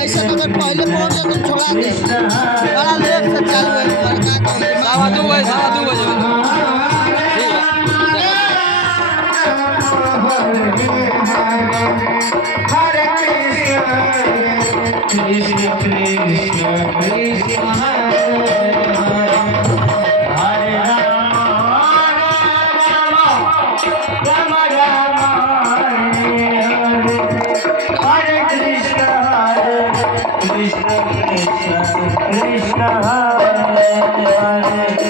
ऐसा तो अगर पहले पहुंच जाए तो छोड़ा दे बड़ा लेट से चालू है लड़का को सवा दू बजे हरे कृष्ण कृष्ण कृष्ण हरे राम राम हरे कृष्ण कृष्ण कृष्ण हरे हरे